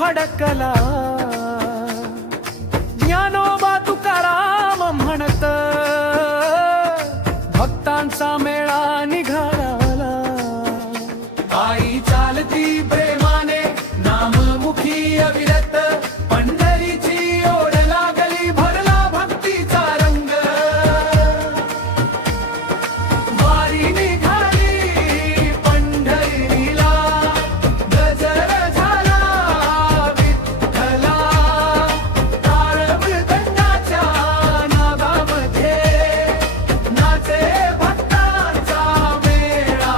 फडकला, ज्ञानोबा तुकाराम म्हणत भक्तांचा मेळा निघाला। आई चालती प्रेमाने नाममुखी अविरत, पंढरीची ओढ लागली भरला भक्तीचा रंग। वारी निघाली पंढरीला, गजर झाला विठ्ठला, टाळ मृदंगाच्या नादामध्ये नाचे भक्तांचा मेळा।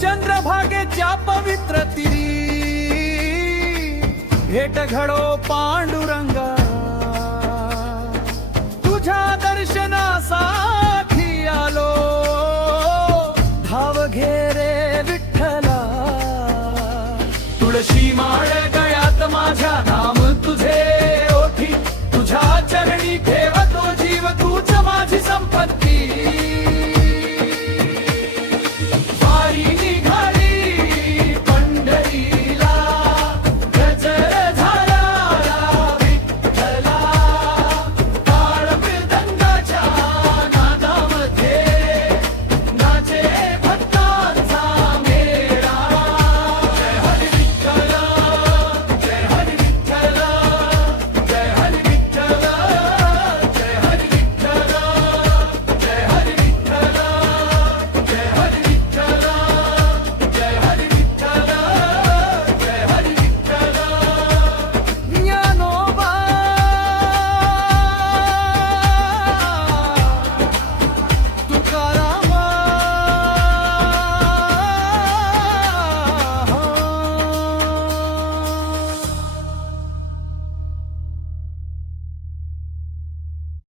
चंद्रभागेच्या पवित्र तिरी भेट घडो पांडुरंगा, तुझ्या दर्शनासाठी आलो, धाव घे रे विठ्ठला। तुळशी माळ गळ्यात माझ्या नाम